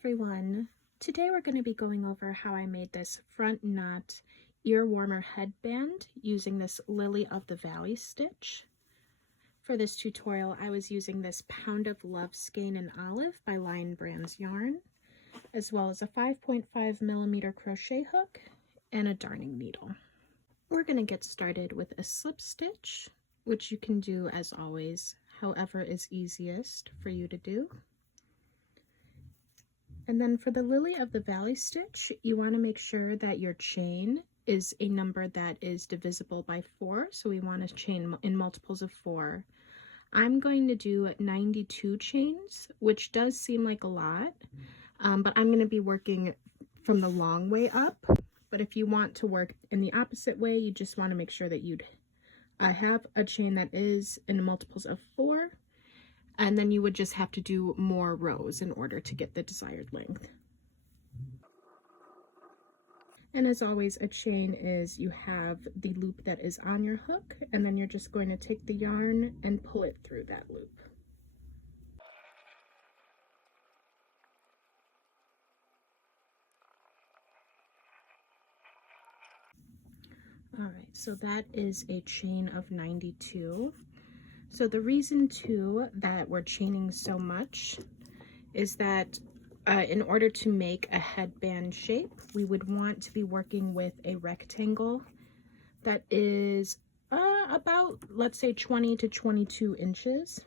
everyone! Today we're going to be going over how I made this front knot ear warmer headband using this Lily of the Valley stitch. For this tutorial I was using this Pound of Love skein in olive by Lion Brands yarn, as well as a 5.5mm crochet hook and a darning needle. We're going to get started with a slip stitch, which you can do as always, however is easiest for you to do. And then for the Lily of the Valley stitch, you want to make sure that your chain is a number that is divisible by 4. So we want to chain in multiples of 4. I'm going to do 92 chains, which does seem like a lot, but I'm going to be working from the long way up. But if you want to work in the opposite way, you just want to make sure that you'd have a chain that is in multiples of 4. And then you would just have to do more rows in order to get the desired length. And as always, a chain is you have the loop that is on your hook, and then you're just going to take the yarn and pull it through that loop. All right, so that is a chain of 92. So the reason too that we're chaining so much is that in order to make a headband shape, we would want to be working with a rectangle that is about, let's say, 20 to 22 inches.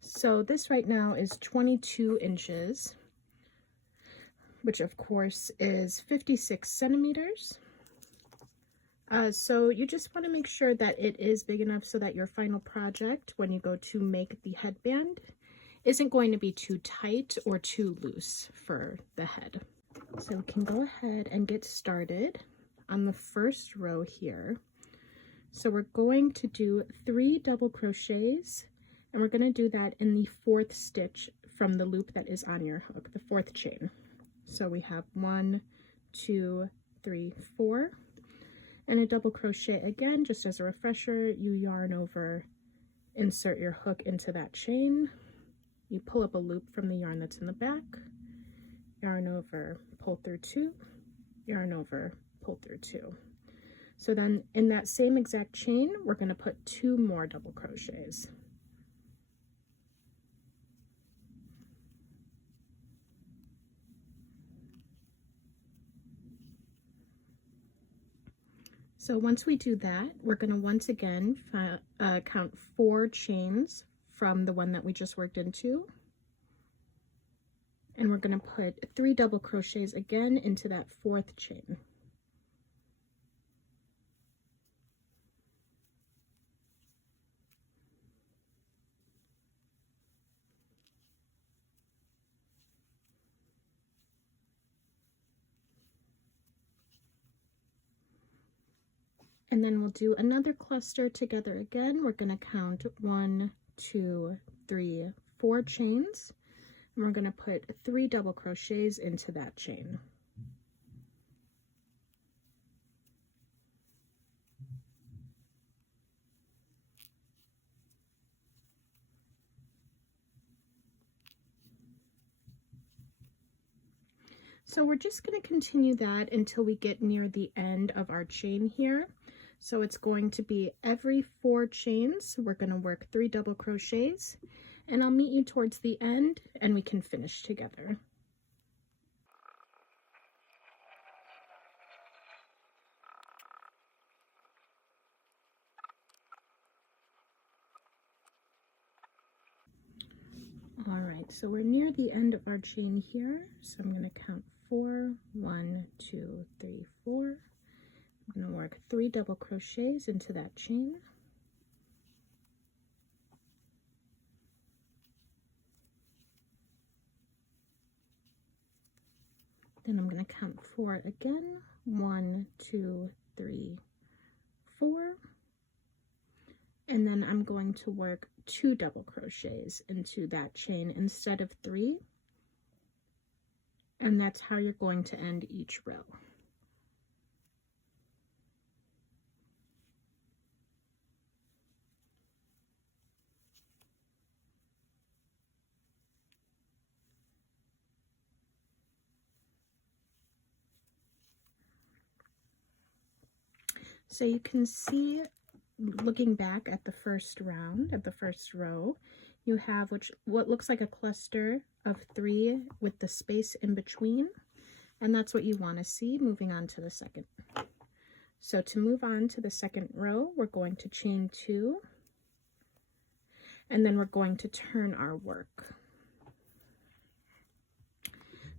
So this right now is 22 inches, which of course is 56 centimeters. So you just want to make sure that it is big enough so that your final project, when you go to make the headband, isn't going to be too tight or too loose for the head. So we can go ahead and get started on the first row here. So we're going to do 3 double crochets, and we're going to do that in the 4th stitch from the loop that is on your hook, the 4th chain. So we have 1, 2, 3, 4. And a double crochet again, just as a refresher. You yarn over, insert your hook into that chain, you pull up a loop from the yarn that's in the back, yarn over, pull through 2, yarn over, pull through 2. So then in that same exact chain, we're going to put 2 more double crochets. So once we do that, we're going to once again count 4 chains from the one that we just worked into. And we're going to put 3 double crochets again into that 4th chain. And then we'll do another cluster together again. We're going to count 1, 2, 3, 4 chains. And we're going to put 3 double crochets into that chain. So we're just going to continue that until we get near the end of our chain here. So it's going to be every 4 chains, we're going to work 3 double crochets, and I'll meet you towards the end and we can finish together. All right, so we're near the end of our chain here. So I'm going to count 4, 1, 2, 3, 4. I'm going to work 3 double crochets into that chain. Then I'm going to count 4 again. 1, 2, 3, 4. And then I'm going to work 2 double crochets into that chain instead of 3. And that's how you're going to end each row. So you can see, looking back at the first round, at the first row, you have what looks like a cluster of 3 with the space in between, and that's what you want to see moving on to the second. So to move on to the second row, we're going to chain 2, and then we're going to turn our work.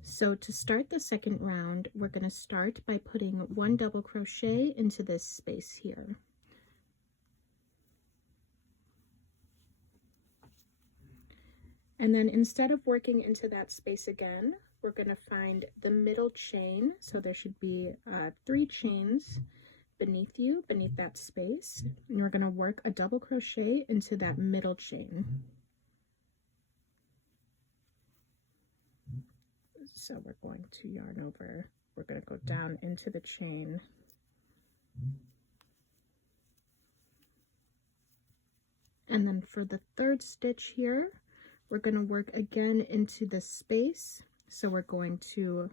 So to start the second round, we're going to start by putting 1 double crochet into this space here. And then instead of working into that space again, we're going to find the middle chain. So there should be 3 chains beneath you, beneath that space. And we're going to work a double crochet into that middle chain. So we're going to yarn over, we're going to go down into the chain. And then for the third stitch here, we're going to work again into this space. So we're going to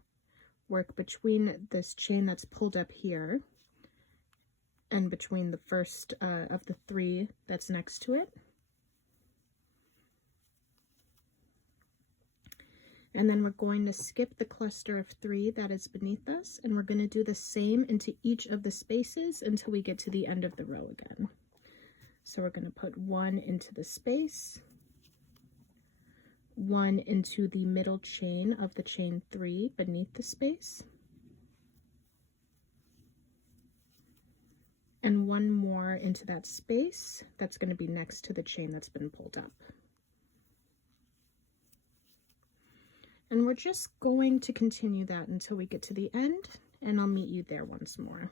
work between this chain that's pulled up here and between the first of the 3 that's next to it. And then we're going to skip the cluster of 3 that is beneath us, and we're going to do the same into each of the spaces until we get to the end of the row again. So we're going to put 1 into the space, 1 into the middle chain of the chain 3 beneath the space, and 1 more into that space that's going to be next to the chain that's been pulled up. And we're just going to continue that until we get to the end, and I'll meet you there once more.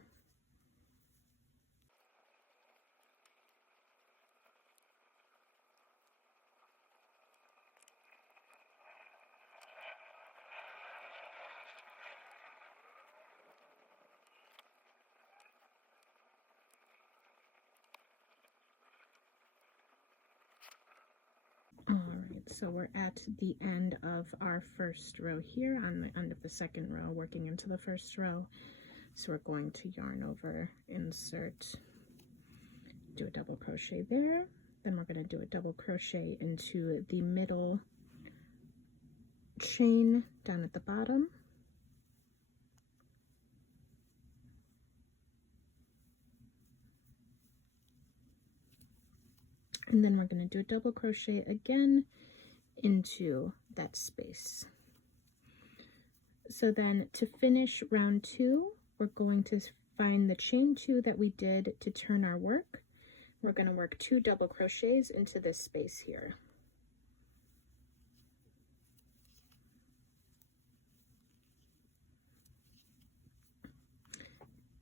So we're at the end of our first row here, on the end of the second row, working into the first row. So we're going to yarn over, insert, do a double crochet there. Then we're going to do a double crochet into the middle chain down at the bottom. And then we're going to do a double crochet again into that space. So then to finish round 2, we're going to find the chain 2 that we did to turn our work. We're going to work 2 double crochets into this space here.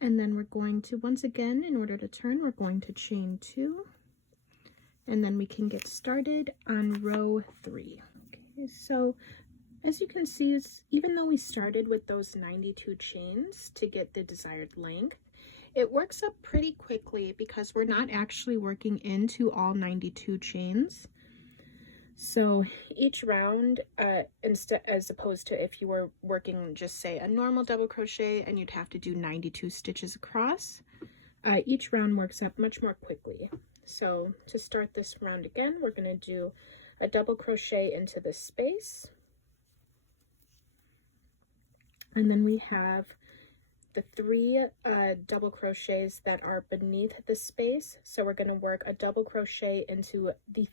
And then we're going to, once again, in order to turn, we're going to chain 2. And then we can get started on row 3. Okay, so as you can see, even though we started with those 92 chains to get the desired length, it works up pretty quickly because we're not actually working into all 92 chains. So each round, as opposed to if you were working just say a normal double crochet and you'd have to do 92 stitches across, each round works up much more quickly. So to start this round again, we're going to do a double crochet into this space. And then we have the 3 double crochets that are beneath the space. So we're going to work a double crochet into the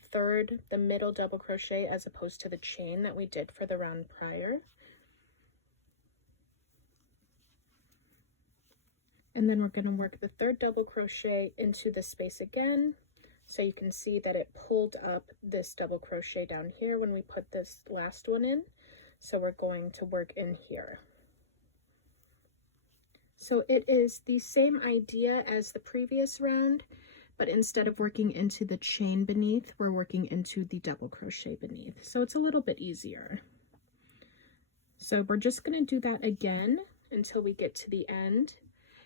middle double crochet as opposed to the chain that we did for the round prior. And then we're going to work the 3rd double crochet into the space again. So you can see that it pulled up this double crochet down here when we put this last one in. So we're going to work in here. So it is the same idea as the previous round, but instead of working into the chain beneath, we're working into the double crochet beneath. So it's a little bit easier. So we're just going to do that again until we get to the end.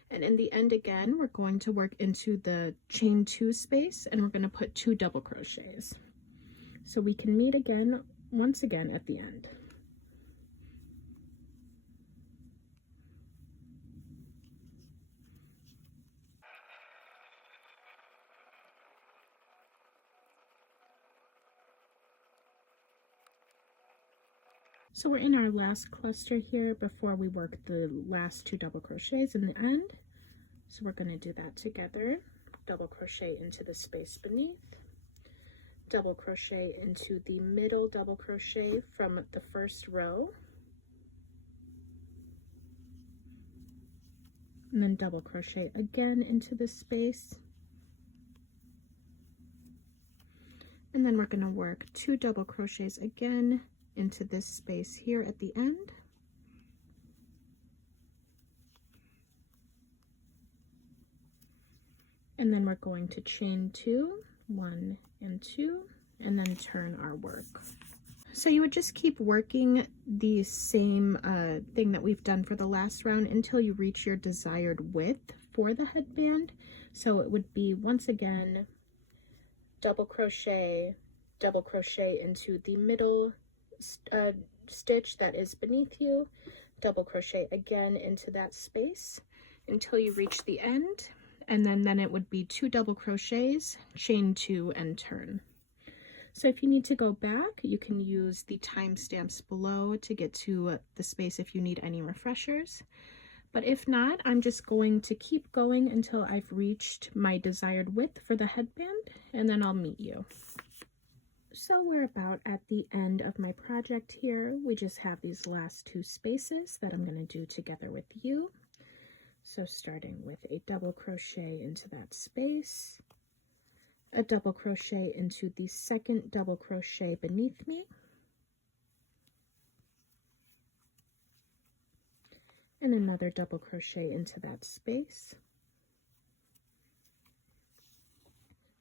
And in the end again, we're going to work into the chain 2 space, and we're going to put 2 double crochets. So we can meet again, once again at the end. So we're in our last cluster here before we work the last 2 double crochets in the end. So we're going to do that together. Double crochet into the space beneath, double crochet into the middle double crochet from the first row, and then double crochet again into the space. And then we're going to work 2 double crochets again into this space here at the end. And then we're going to chain 2, 1 and 2, and then turn our work. So you would just keep working the same thing that we've done for the last round until you reach your desired width for the headband. So it would be, once again, double crochet into the middle stitch that is beneath you, double crochet again into that space until you reach the end, and then it would be 2 double crochets, chain 2 and turn. So if you need to go back, you can use the timestamps below to get to the space if you need any refreshers. But if not, I'm just going to keep going until I've reached my desired width for the headband, and then I'll meet you. So we're about at the end of my project here. We just have these last 2 spaces that I'm going to do together with you. So starting with a double crochet into that space, a double crochet into the second double crochet beneath me, and another double crochet into that space,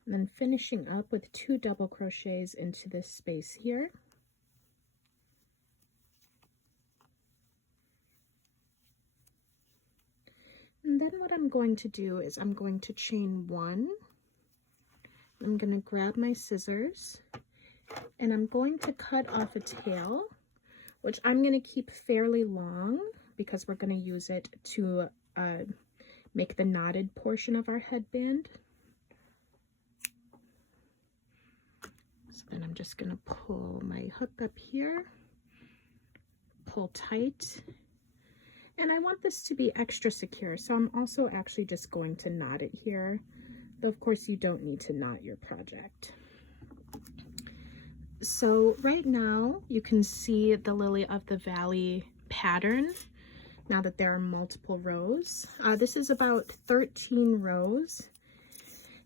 and then finishing up with 2 double crochets into this space here, and then what I'm going to do is I'm going to chain 1. I'm going to grab my scissors and I'm going to cut off a tail, which I'm going to keep fairly long because we're going to use it to make the knotted portion of our headband. So then I'm just going to pull my hook up here, pull tight, and I want this to be extra secure, so I'm also actually just going to knot it here. Though of course you don't need to knot your project. So right now you can see the Lily of the Valley pattern now that there are multiple rows. This is about 13 rows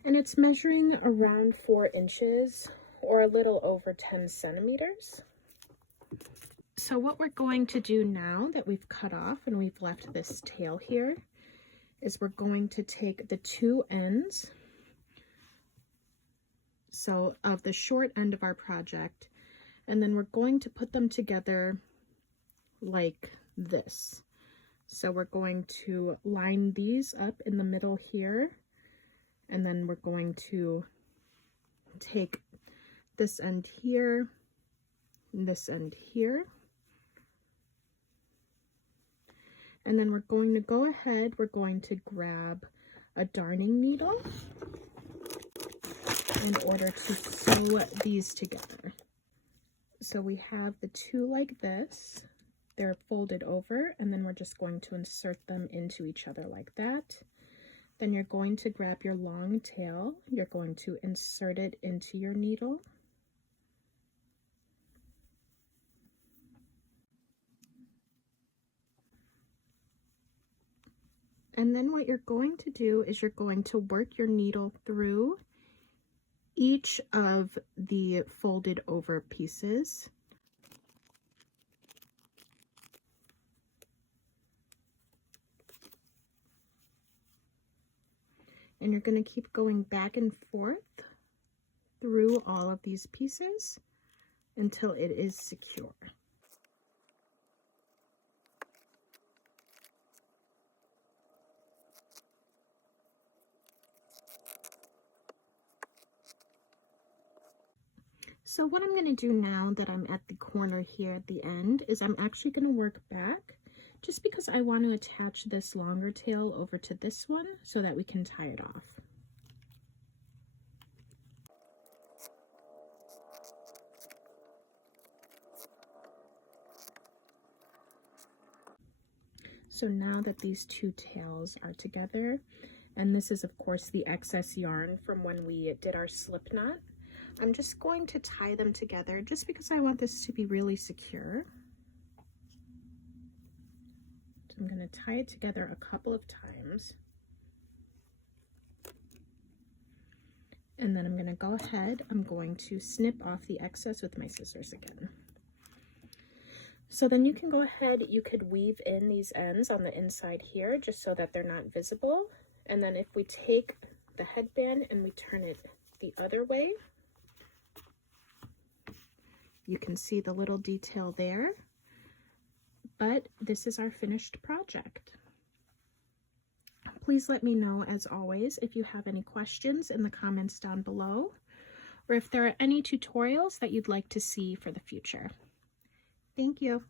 and it's measuring around 4 inches or a little over 10 centimeters. So what we're going to do now that we've cut off and we've left this tail here is we're going to take the 2 ends, so of the short end of our project, and then we're going to put them together like this. So we're going to line these up in the middle here, and then we're going to take this end here and this end here, and then we're going to go ahead, we're going to grab a darning needle in order to sew these together. So we have the 2 like this, they're folded over, and then we're just going to insert them into each other like that. Then you're going to grab your long tail, you're going to insert it into your needle, and then what you're going to do is you're going to work your needle through each of the folded over pieces. And you're going to keep going back and forth through all of these pieces until it is secure. So what I'm going to do now that I'm at the corner here at the end is I'm actually going to work back just because I want to attach this longer tail over to this one so that we can tie it off. So now that these two tails are together, and this is of course the excess yarn from when we did our slip knot, I'm just going to tie them together just because I want this to be really secure. So I'm going to tie it together a couple of times. And then I'm going to go ahead, I'm going to snip off the excess with my scissors again. So then you can go ahead, you could weave in these ends on the inside here just so that they're not visible. And then if we take the headband and we turn it the other way, you can see the little detail there. But this is our finished project. Please let me know, as always, if you have any questions in the comments down below, or if there are any tutorials that you'd like to see for the future. Thank you.